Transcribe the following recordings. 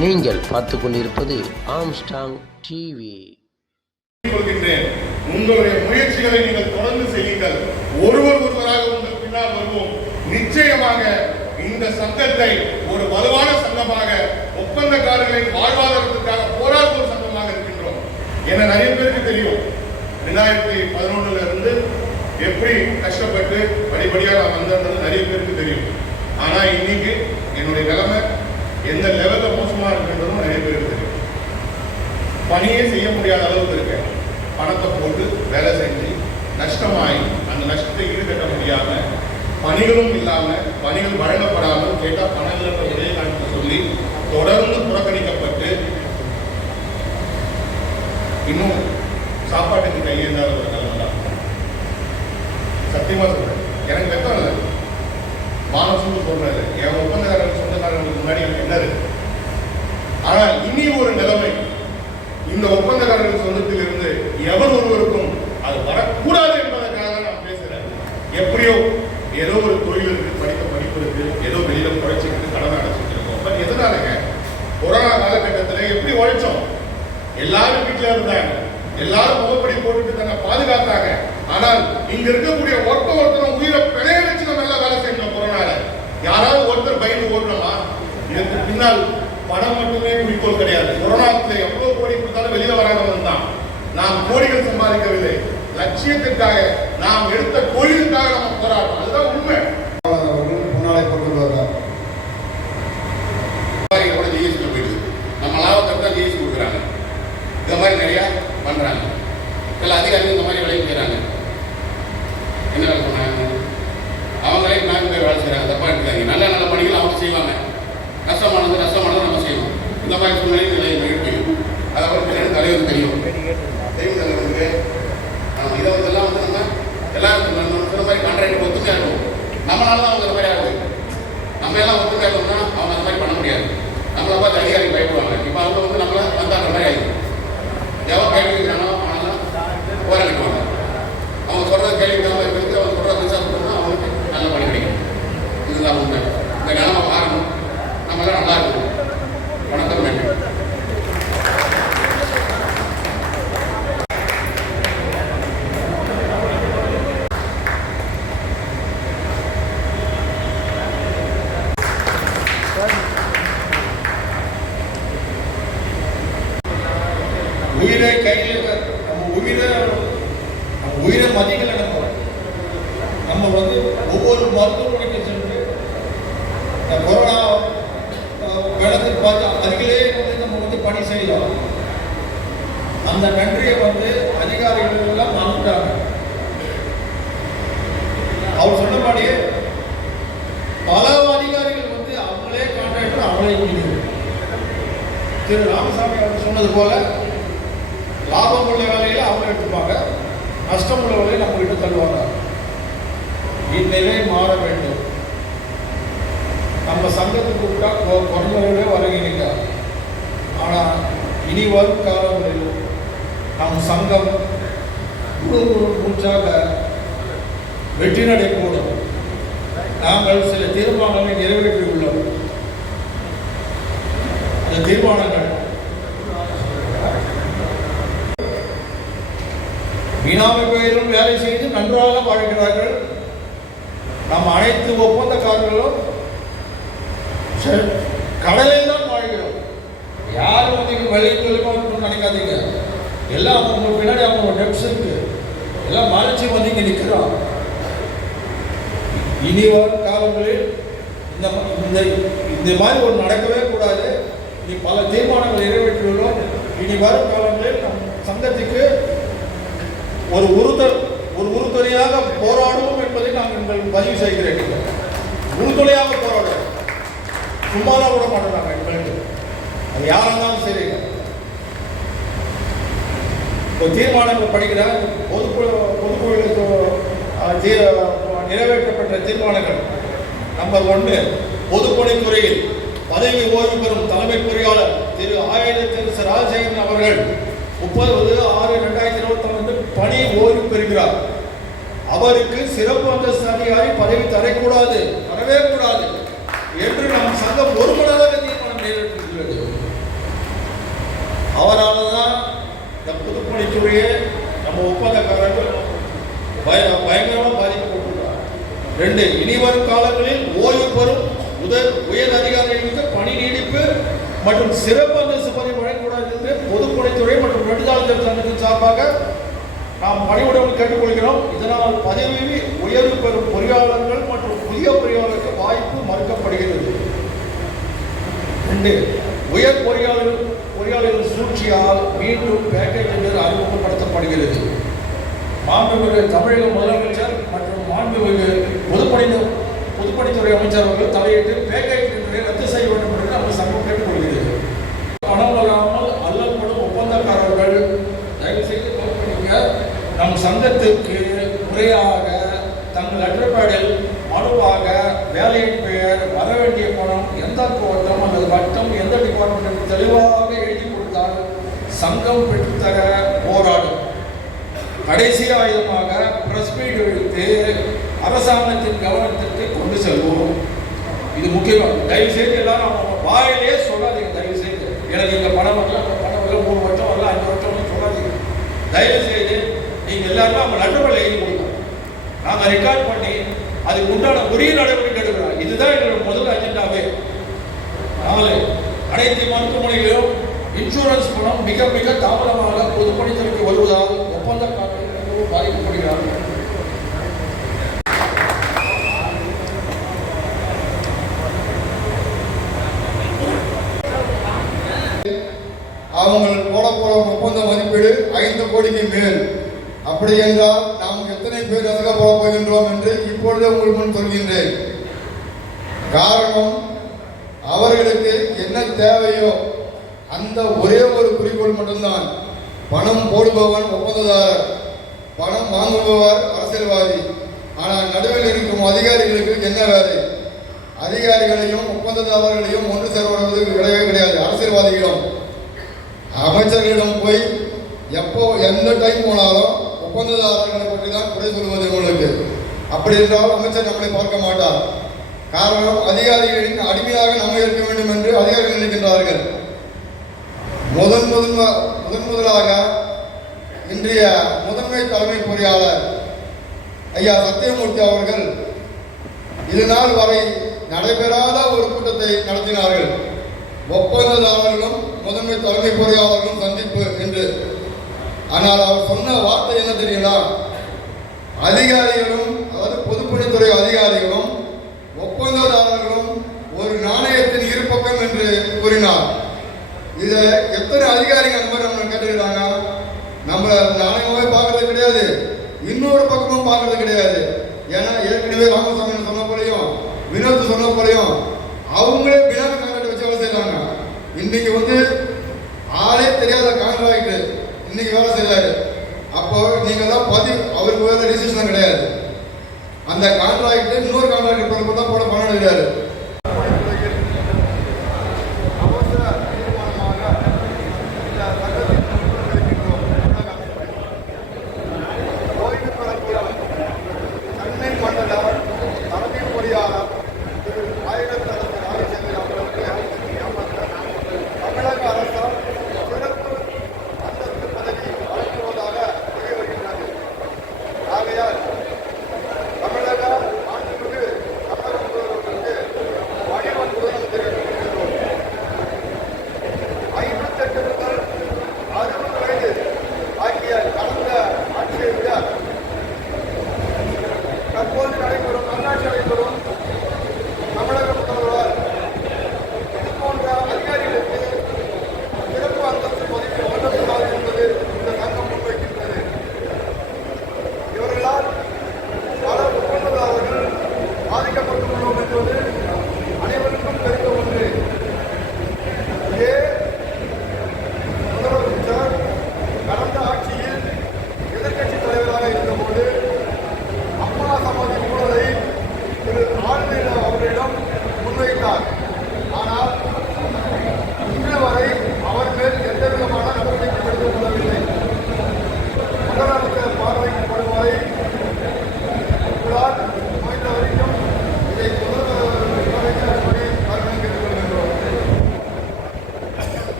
நீங்கள் பார்த்து கொண்டிருப்பது ஆம்ஸ்டாங் டிவி. உங்களுடைய முயற்சிகளை நீங்கள் தொடர்ந்து செய்யுங்கள். ஒருவராக உங்கள் பின்னால் வருவோம். நிச்சயமாக இந்த சங்கத்தை ஒரு வலுவான சங்கமாக, ஒப்பந்தக்காரர்களின் வாழ்வாதாரத்திற்காக போராடும் சங்கமாக இருக்கின்றோம். என நிறைய பேருக்கு தெரியும். 2011 இருந்து எப்படி கஷ்டப்பட்டு படிப்படியாக வந்தது நிறைய பேருக்கு தெரியும். ஆனா இன்னைக்கு என்னுடைய நிலைமை எந்த லெவல்ல மோசமா இருக்குன்றதும் நிறைய பேருக்கு தெரியும். பணியே செய்ய முடியாத அளவுக்கு இருக்கு. பணத்தை போட்டு வேலை செஞ்சு நஷ்டமாயி அந்த நஷ்டத்தை ஈடுகட்ட முடியாம, பணிகளும் இல்லாம, பணிகள் வழங்கப்படாமல் கேட்டா பணங்கள் ஒரே காரணத்தை சொல்லி தொடர்ந்து புறக்கணிக்கப்பட்டு இன்னும் சாப்பாட்டுக்கு கையேந்தாத ஒரு நிலைமை தான். சத்தியமா சொல்றேன், எனக்கு வெக்கம் இல்லை. மானசூர் சொல்றாரு, என் ஒப்பந்தக்காரர்கள் சொந்தக்காரர்களுக்கு முன்னாடி எனக்கு என்ன இருக்கு. ஆனா இனி ஒரு நிலைமை, இந்த ஒப்பந்தக்காரர்கள் சொந்தத்தில் இருந்து எவர் ஒருவருக்கும் அது வரக்கூடாது என்பதற்காக நான் பேசுறேன். எப்படியோ ஏதோ ஒரு தொழில் இருக்கு, படித்த படிப்பு இருக்கு, ஏதோ வெளியில குறைச்சிக்கிட்டு கடனை அடைச்சிட்டு இருக்கோம். பட் எதனாலங்க கொரோனா காலகட்டத்தில் எப்படி உழைச்சோம்? எல்லாரும் வீட்டில இருந்தாங்க, எல்லாரும் முகப்படி போட்டுட்டு தன்னை பாதுகாத்தாங்க. ஆனால் இங்க இருக்கக்கூடிய ஒருத்தரும் உயிரை பிழைய வச்சு நம்ம எல்லாம் வேலை செய்யணும். கொரோனால யாராவது ஒருத்தர் பயந்து ஓடுறோமா? இதற்கு பின்னால் பணம் மட்டுமே குறிக்கோள் கிடையாது. கொரோனாவில் எவ்வளவு கோடி கொடுத்தாலும் வெளியில வராதவன் தான். நாம் கோடிகள் சம்பாதிக்கவில்லை, லட்சியத்திற்காக நாம் எடுத்த தொழிலுக்காக நம்ம போராடுறோம். அதுதான் உண்மை. முன்னாலே கொண்டு வர்றாங்க ஜிஎஸ்டி போயிடுது, நம்ம லாபத்தை தான் ஜிஎஸ்டி கொடுக்குறாங்க. இந்த மாதிரி நிறைய பண்றாங்க. சில அதிகாரிகள் இந்த மாதிரி வேலைக்கு செய்யறாங்க. என்ன வேலை பண்ணாங்க? அவங்களே 4 பேர் வேலை செய்யறாங்க. தப்பா எடுத்துக்காங்க. நல்ல நல்ல பணிகள் அவங்க செய்வாங்க. நஷ்டமானது நம்ம செய்வோம். இந்த மாதிரி சூழ்நிலை நிலை போயிடும். அதை பற்றி தலைவர் தெரியும். தலைவருக்கு இதை எல்லாம் வந்து நம்ம எல்லாருக்கும் இந்த மாதிரி கான்ட்ராக்ட் ஒத்துமையா இருக்கும். நம்மளால தான் அவங்க இந்த மாதிரி ஆகுது. நம்ம எல்லாம் ஒத்துமையா இருக்கோம்னா அவங்க அந்த மாதிரி பண்ண முடியாது. நம்மளை பார்த்து அதிகாரி பயப்படுவாங்க. இப்போ அவங்க வந்து நம்மள வந்தாங்க மாதிரி ஆகிடும். எவ்வளோ கேள்வி வைக்கிறானோ அவனெல்லாம் போராடிக்குவாங்க. அவங்க சொல்றது கேள்விக்காம இருக்கிறதுக்கு அவங்க சொல்ற விசாரம் பண்ணா அவங்களுக்கு நல்ல பணி கிடைக்கும். இதுதான் உண்மை. இந்த நிலைமை மாறணும். நம்ம எல்லாம் நல்லா இருக்கும். வணக்கம். நன்றி. உயிரை கையில் நம்ம உயிரை மதிக்கல. நம்ம வந்து ஒவ்வொரு மருத்துவமனைக்கு சென்று இந்த கொரோனா வெள்ளத்தில் பார்த்து அருகிலே வந்து நம்ம வந்து பணி செய்யலாம். அந்த நன்றியை வந்து அதிகாரிகள் எல்லாம் மறந்துட்டாங்க. அவர் சொன்னபடியே பல அதிகாரிகள் வந்து அவங்களே கான்ட்ராக்டர், அவங்களே ஊழியர். திரு ராமசாமி அவர் சொன்னது போல லாபம் உள்ள வேலையில அவங்க எடுத்துப்பாங்க, நஷ்டம் உள்ள வேலையை நம்ம கிட்ட தருவாங்க. இந்நிலை மாற வேண்டும். நம்ம சங்கத்துக்கு கூப்பிட்டா குறைஞ்சவர்களே வருகிறீங்க. ஆனால் இனி வரும் காலங்களில் நம் சங்கம் மூச்சாக வெற்றி நடைபோடும். நாங்கள் சில தீர்மானங்களை நிறைவேற்றியுள்ளோம். அந்த தீர்மானங்கள் மீனாமை பெயரும் வேலை செய்து நன்றாக வாழ்கிறார்கள். நம் அனைத்து ஒப்பந்தக்காரர்களும் கடலில் தான் வாழ்கிறோம். யாரும் வந்து வெளியில் நினைக்காதீங்க. எல்லாம் அவங்க பின்னாடி அவங்க டெப்ஸ் இருக்கு. எல்லாம் மறைச்சி வந்து இங்கே நிற்கிறோம். இனி வரும் காலங்களில் இந்த மாதிரி ஒரு நடக்கவே கூடாது. இனி பல தீர்மானங்கள் நிறைவேற்றியுள்ளோம். இனி வரும் காலங்களில் நம் சங்கத்துக்கு ஒரு உறுதுணையாக போராடுவோம் என்பதை நான் உங்களுக்கு பதிவு செய்கிறேன். உறுதுணையாக போராடுவோம், சும்மாதான் விட மாட்டோம். எங்களுக்கு அது யாராக இருந்தாலும் சரி. இப்போ தீர்மானங்கள் படிக்கிற பொதுக்குழுக்கு நிறைவேற்றப்பட்ட தீர்மானங்கள். நம்பர் 1, பொதுப்பணித்துறையில் பதவி ஓய்வு பெறும் தலைமை பொறியாளர் திரு திரு ராஜசேகரன் அவர்கள் 30/6/2021 பணி ஓய்வு பெறுகிறார். அவருக்கு சிறப்பு அந்தஸ்து அதிகாரி பதவி வரவே கூடாது என்று நம் சங்கம் ஒருமனதாக தீர்மானம் நிறைவேற்றியுள்ளது. அவரால் தான் இந்த பொதுப்பணித்துறையே நம்ம ஒப்பந்தக்காரர்கள் பயங்கரமாக பாதிக்கப்பட்டுள்ளார். 2, இனிவரும் காலங்களில் ஓய்வு பெறும் உயர் அதிகாரிகளுக்கு பணி நீடிப்பு மற்றும் சிறப்பு அந்தஸ்து பதவி வழங்கக்கூடாது என்று பொதுப்பணித்துறை மற்றும் நெடுஞ்சாலைத்துறை சங்கத்தின் சார்பாக நாம் பணிவுடன் கேட்டுக்கொள்கிறோம். இதனால் பதவி உயர்வு பெறும் பொறியாளர்கள் மற்றும் புதிய பொறியாளருக்கு வாய்ப்பு மறுக்கப்படுகிறது. 2, உயர் பொறியாளர்கள் சூழ்ச்சியால் மீண்டும் பேக்கேஜ் என்று அறிமுகப்படுத்தப்படுகிறது. மாண்புமிகு தமிழக முதலமைச்சர் மற்றும் மாண்புமிகு பொதுப்பணித்துறை அமைச்சர் அவர்கள் தலையிட்டு பேக்கேஜ் என்பதை ரத்து செய்ய வேண்டும் என்று நம்ம சங்கம் கேட்டுக்கொள்கிறது. பணம் வராமல் அல்லப்படும் ஒப்பந்தக்காரர்கள் தயவு செய்து நோக்கணிக்க நம் சங்கத்திற்கு முறையாக தங்கள் லெட்டர் பேடில் மனுவாக வேலையின் பெயர், வர வேண்டிய பணம், எந்த கோட்டம் அல்லது வட்டம், எந்த டிபார்ட்மெண்ட் என்று தெளிவாக எழுதி கொடுத்தால் சங்கம் பெற்றுத்தர போராடும். கடைசி ஆயுதமாக பிரஸ் மீட் எடுத்து அரசாங்கத்தின் கவனத்திற்கு கொண்டு செல்வோம். இது முக்கியம். தயவு செய்து எல்லாரும் அவங்க வாயிலே சொல்லாதீங்க. தயவு செய்து எனக்கு இங்கே பணம் வரல, பணம் வரல, 3 வருஷம் வரல, 5 வருஷம் சொல்லாதீங்க. தயவு செய்து நீங்கள் எல்லாருமே அவங்க நடுவில் எழுதி கொடுக்கணும். நாங்கள் ரெக்கார்ட் பண்ணி அதுக்கு உண்டான உரிய நடவடிக்கை எடுக்கிறோம். இதுதான் எங்களோட முதல் அஜெண்டாவே. 4, அனைத்து மருத்துவமனைகளிலும் இன்சூரன்ஸ் பணம் மிக மிக தாமதமாக பொதுப்பணித்துறைக்கு வருவதால் ஒப்பந்தக்காரர்கள் பாதிக்கப்படுகிறார்கள். அவங்க போடப்போற ஒப்பந்த மதிப்பீடு 5 கோடிக்கு மேல். அப்படி என்றால் நாம் எத்தனை பேர் அதிக போட போகின்றோம் என்று இப்பொழுது உங்கள் முன் சொல்கின்றேன். காரணம், அவர்களுக்கு என்ன தேவையோ அந்த ஒரே ஒரு குறிக்கோள் மட்டும்தான். பணம் போடுபவன் ஒப்பந்ததாரர், பணம் வாங்குபவர் அரசியல்வாதி. ஆனால் நடுவில் இருக்கும் அதிகாரிகளுக்கு என்ன வேலை? அதிகாரிகளையும் ஒப்பந்ததாரர்களையும் ஒன்று சேர்வது கிடையவே கிடையாது. அரசியல்வாதிகளும் அமைச்சர்களிடம் போய் எப்போ எந்த டைம் போனாலும் ஒப்பந்ததாரர்களை பற்றி தான் குறை சொல்வது உங்களுக்கு. அப்படி என்றால் அமைச்சர் நம்மளை பார்க்க மாட்டார். காரணம், அதிகாரிகளின் அடிமையாக நம்ம இருக்க வேண்டும் என்று அதிகாரிகள் நினைக்கின்றார்கள். முதலாக இன்றைய முதன்மை தலைமை பொறியாளர் ஐயா சத்தியமூர்த்தி அவர்கள் இது நாள் வரை நடைபெறாத ஒரு கூட்டத்தை நடத்தினார்கள். ஒப்பந்ததாரர்களும் முதன்மை தலைமை பொறியாளர்களும் சந்திப்பு என்று. ஆனால் அவர் சொன்ன வார்த்தை என்ன தெரியுங்களா? அதிகாரிகளும், அதாவது பொதுப்பணித்துறை அதிகாரிகளும் ஒப்பந்ததாரர்களும் ஒரு நாணயத்தின் இருபக்கம் என்று கூறினார். இதை எத்தனை அதிகாரிகள் அந்த மாதிரி நம்ம கேட்டுக்கிறாங்க? நம்ம நாணயமாவே பார்க்கறது கிடையாது, இன்னொரு பக்கமும் பார்க்கறது கிடையாது. ஏன்னா ஏற்கனவே ராமசாமி சொன்ன போலையும் வினோத் சொன்ன போலையும் அவங்களே பினாமி கான்ட்ராக்ட் வச்சு வேலை செய்யறாங்க. இன்னைக்கு ஆளே தெரியாத கான்ட்ராக்ட் இன்னைக்கு வேலை செய்யறாரு. அப்போ நீங்க எல்லாம் அவருக்கு வேலை ரிஜிஸ்ட்ரேஷன் கிடையாது. அந்த கான்ட்ராக்ட் இன்னொரு கான்ட்ராக்ட் தான் போட பணம் எடுக்கிறாரு.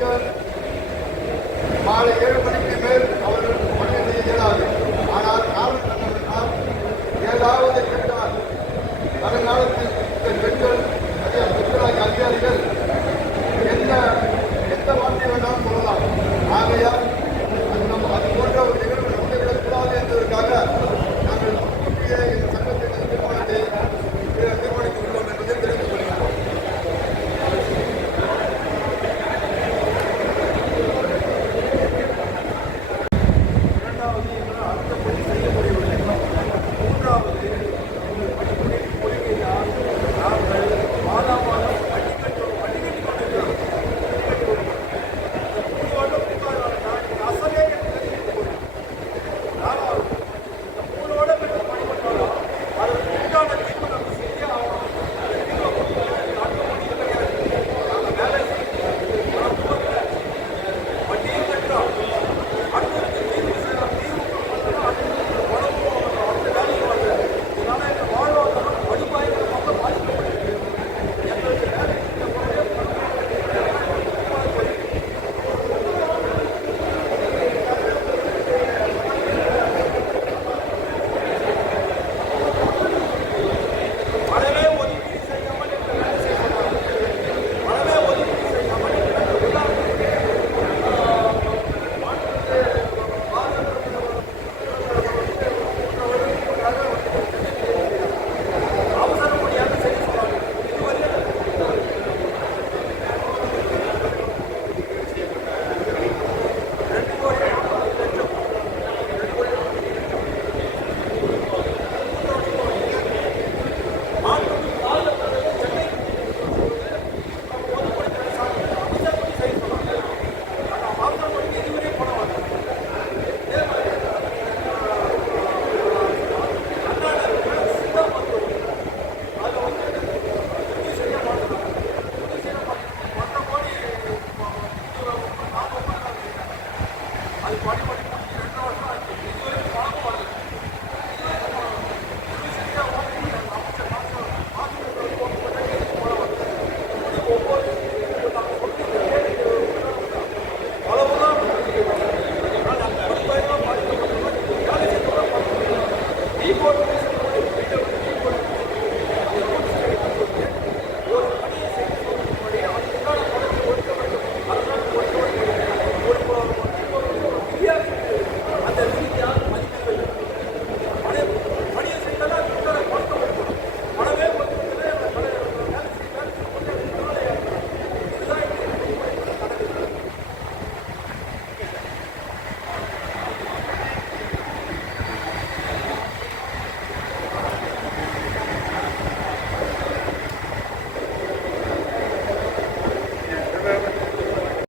பெண்கள் மாலை 7 மணிக்கு மேல் அவர்கள் பணி செய்ய இயலாது. ஆனால் காரணம் என்னவென்றால் ஏதாவது கேட்டால் வருங்காலத்தில் இந்த பெண்கள் பெண்களாகிய அதிகாரிகள் எந்த வார்த்தை வேண்டாலும் சொல்லலாம். ஆகையால் அது போன்ற ஒரு நிகழ்வு நடந்துவிடக்கூடாது என்பதற்காக நாங்கள் முன்கூட்டியே இந்த சங்கத்தின் தீர்மானத்தை தீர்மானித்துள்ளோம் என்பதை தெரிவித்துக் கொள்கிறோம். இரண்டாவது எங்களால் அடுத்தபடி செய்ய முடியவில்லை. மூன்றாவது எங்கள் பணிபுரியும் கொள்கையால் நாங்கள் மாதம் வட்டி கட்டி கொண்டிருக்கிறோம். இந்த 3 வருடம் புகார் அசலே நாலாவது இந்த 3 வருடம் பெற்ற பணிபட்டாலும் அதற்கு உண்டான தீர்வு நம்ம செய்ய ஆகணும். அந்த தீர்வை கொடுக்க நாட்டு முடிவு கிடையாது. நாங்கள் வேலை செய்யணும், வட்டியும் கட்டுறோம், அடுத்ததுக்கு தீர்வு செய்யலாம், தீர்வு கொடுக்கணும், அடுத்த உடம்பு அடுத்த வேலைக்கு வருது. இதனால எங்கள் வாழ்வாதாரம் வழிபாய்க்கிறதாக பாதிக்கப்படுகிறது. எங்களுக்கு வேலை இந்த முறையை மனமே ஒதுக்கீடு செய்யாமல் எங்களை வேலை செய்ய சொன்னாங்க. மனமே ஒதுக்கீடு செய்யாமல் அவசர முடியாத செய்ய சொன்னாங்க. இதுவரை அது